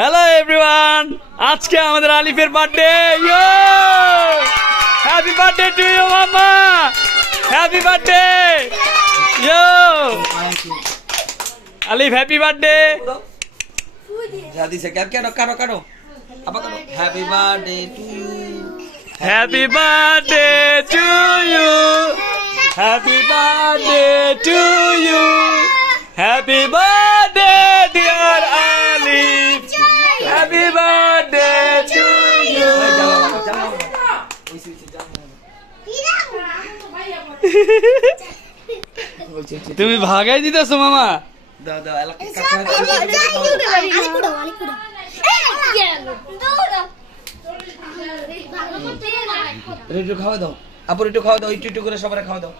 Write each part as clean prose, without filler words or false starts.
Hello everyone, আজকে আমাদের আলিফের birthday. Yo, happy birthday to you মামা, happy birthday. Yo Alif, happy birthday. जल्दी से क्या क्या करो करो अब करो happy birthday to you happy birthday to you, happy birthday to you, happy birthday dear Alif, happy birthday to you. তুমি ভাগাই দিতেছো মামা। দাও দাও এলা একটু খাওয়া দাও আপুর একটু খাওয়া দাও একটু একটু করে সবারে খাওয়া দাও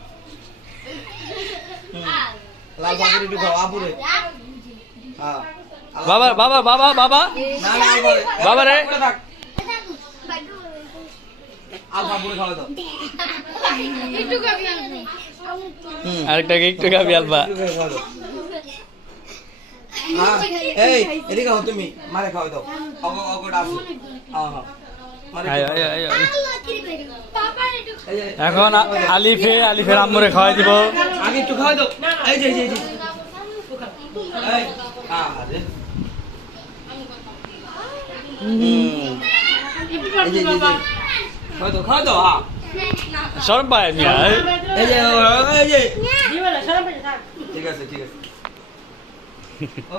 লাল বাবুর একটু খাও আপুরে হ্যাঁ বাবা বাবা বাবা বাবা না না বাবারে বাবারে। আল বাবুরে খাওয়া দাও আরেকটা একটু খাবি আলবা। একটু করে খাওয়া দাও হ্যাঁ এই এদিকে হও তুমি মারে খাওয়া দাও অগো অগো ডাকো হ্যাঁ হ্যাঁ মারে আয়, আয়, আয়, আয়। এই যে এখন আলিফের আম্মুরে খাওয়াই দিব। আগে একটু খাওয়া দাও এই যে এই যে এই যে এই আরে এই যে খাওয়া দাও হ্যাঁ শরম পায় মিয়া। এই যে ঠিক আছে ঠিক আছে ওকে